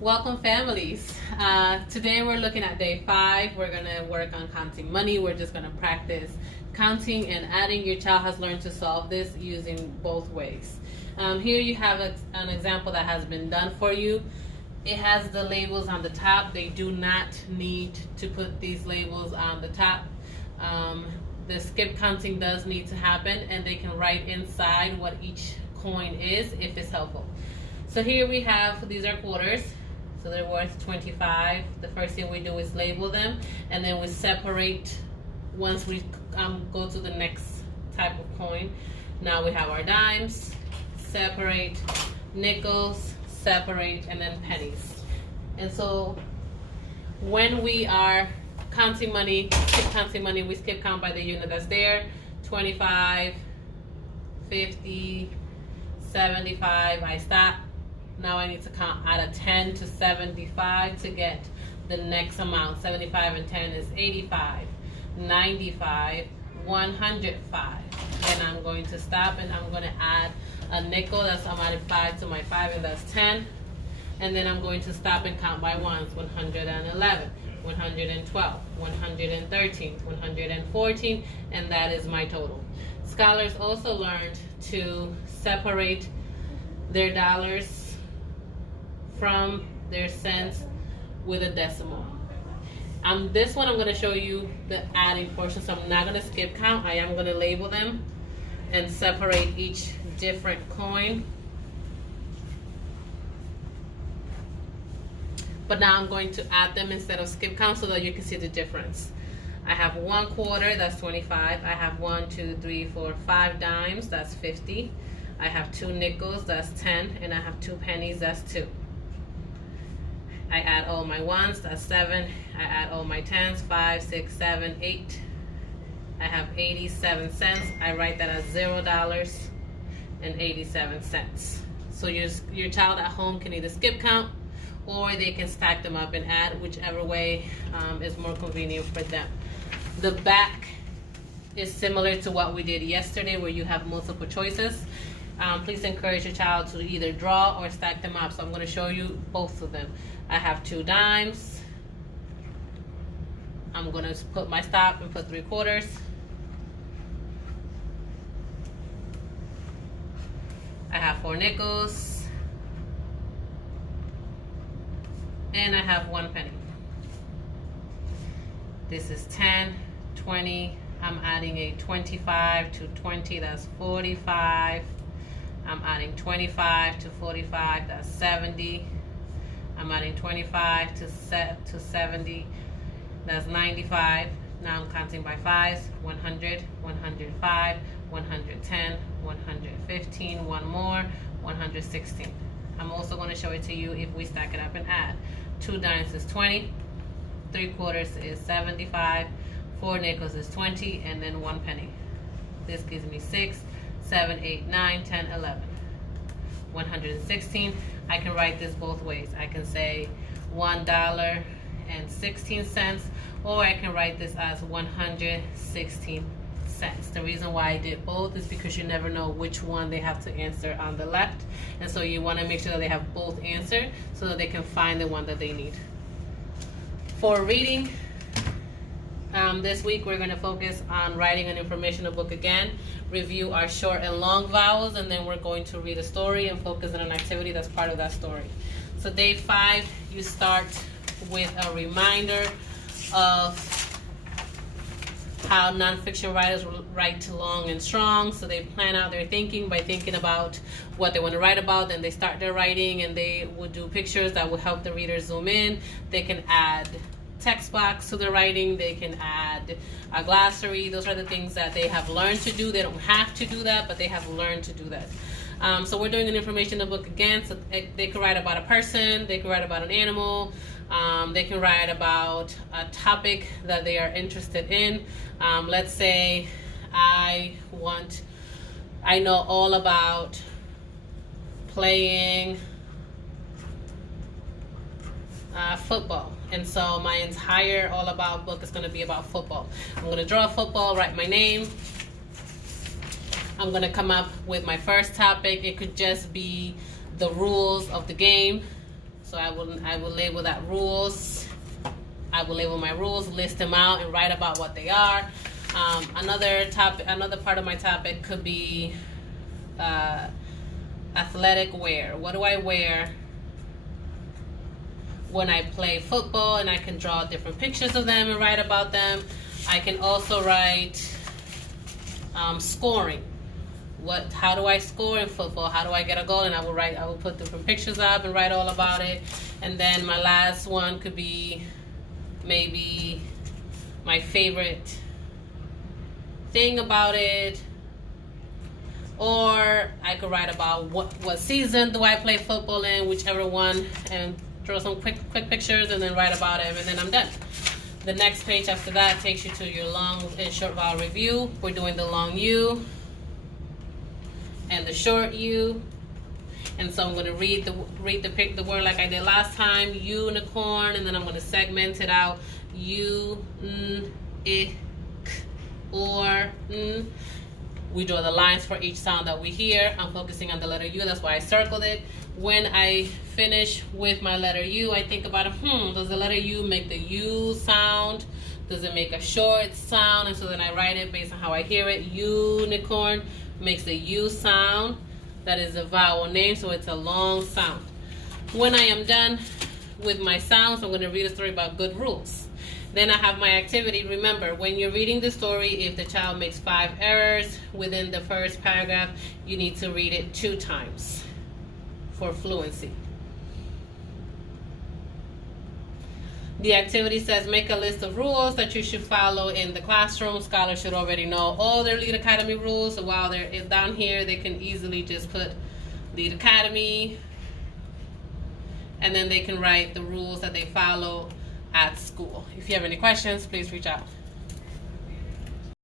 Welcome, families. Today we're looking at day 5. We're going to work on counting money. We're just going to practice counting and adding. Your child has learned to solve this using both ways. Here you have an example that has been done for you. It has the labels on the top. They do not need to put these labels on the top. The skip counting does need to happen, and they can write inside what each coin is if it's helpful. So here we have, these are quarters. So they're worth 25. The first thing we do is label them, and then we separate once we go to the next type of coin. Now we have our dimes, separate, nickels, separate, and then pennies. And so when we are counting money, we skip count by the unit that's there. 25, 50, 75, I stop. Now I need to count out of 10 to 75 to get the next amount. 75 and 10 is 85, 95, 105. Then I'm going to stop and I'm going to add a nickel. That's I'm adding 5 to my 5, and that's 10. And then I'm going to stop and count by ones. 111, 112, 113, 114, and that is my total. Scholars also learned to separate their dollars from their cents with a decimal. This one I'm going to show you the adding portion, so I'm not going to skip count. I am going to label them and separate each different coin. But now I'm going to add them instead of skip count so that you can see the difference. I have 1 quarter, that's 25. I have 1, 2, 3, 4, 5 dimes, that's 50. I have 2 nickels, that's 10, and I have 2 pennies, that's 2. I add all my ones, that's 7. I add all my tens, 5, 6, 7, 8. I have 87 cents. I write that as $0.87. So your child at home can either skip count or they can stack them up and add, whichever way is more convenient for them. The back is similar to what we did yesterday, where you have multiple choices. Please encourage your child to either draw or stack them up. So I'm going to show you both of them. I have 2 dimes. I'm going to put my stop and put 3 quarters. I have 4 nickels. And I have 1 penny. This is 10, 20. I'm adding a 25 to 20, that's 45. I'm adding 25 to 45, that's 70. I'm adding 25 to 70, that's 95. Now I'm counting by 5s, 100, 105, 110, 115, one more, 116. I'm also going to show it to you if we stack it up and add. 2 dimes is 20, 3 quarters is 75, 4 nickels is 20, and then 1 penny. This gives me 6, 7, 8, 9, 10, 11. 116. I can write this both ways. I can say $1.16, or I can write this as 116 cents. The reason why I did both is because you never know which one they have to answer on the left, and so you want to make sure that they have both answered so that they can find the one that they need. For reading, this week we're going to focus on writing an informational book again, review our short and long vowels, and then we're going to read a story and focus on an activity that's part of that story. So day 5, you start with a reminder of how nonfiction writers write long and strong. So they plan out their thinking by thinking about what they want to write about, then they start their writing, and they will do pictures that will help the reader zoom in. They can add text box to the writing, they can add a glossary. Those are the things that they have learned to do. They don't have to do that, but they have learned to do that. So we're doing an informational book again, so they can write about a person, they can write about an animal, they can write about a topic that they are interested in. Let's say I know all about playing football. And so my entire All About book is going to be about football. I'm going to draw a football, write my name. I'm going to come up with my first topic. It could just be the rules of the game. So I will label that rules. I will label my rules, list them out, and write about what they are. Another part of my topic could be athletic wear. What do I wear when I play football? And I can draw different pictures of them and write about them. I can also write scoring. How do I score in football? How do I get a goal? And I will put different pictures up and write all about it. And then my last one could be maybe my favorite thing about it. Or I could write about what season do I play football in, whichever one, and draw some quick pictures and then write about it, and then I'm done. The next page after that takes you to your long and short vowel review. We're doing the long U and the short U. And so I'm going to read the word like I did last time, unicorn, and then I'm going to segment it out. U, N, I, K, or N. We draw the lines for each sound that we hear. I'm focusing on the letter U, that's why I circled it. When I finish with my letter U, I think about it, does the letter U make the U sound? Does it make a short sound? And so then I write it based on how I hear it. Unicorn makes the U sound. That is a vowel name, so it's a long sound. When I am done with my sounds, I'm going to read a story about good rules. Then I have my activity. Remember, when you're reading the story, if the child makes 5 errors within the first paragraph, you need to read it 2 times for fluency. The activity says make a list of rules that you should follow in the classroom. Scholars should already know all their Lead Academy rules. So while they're down here, they can easily just put Lead Academy, and then they can write the rules that they follow at school. If you have any questions, please reach out.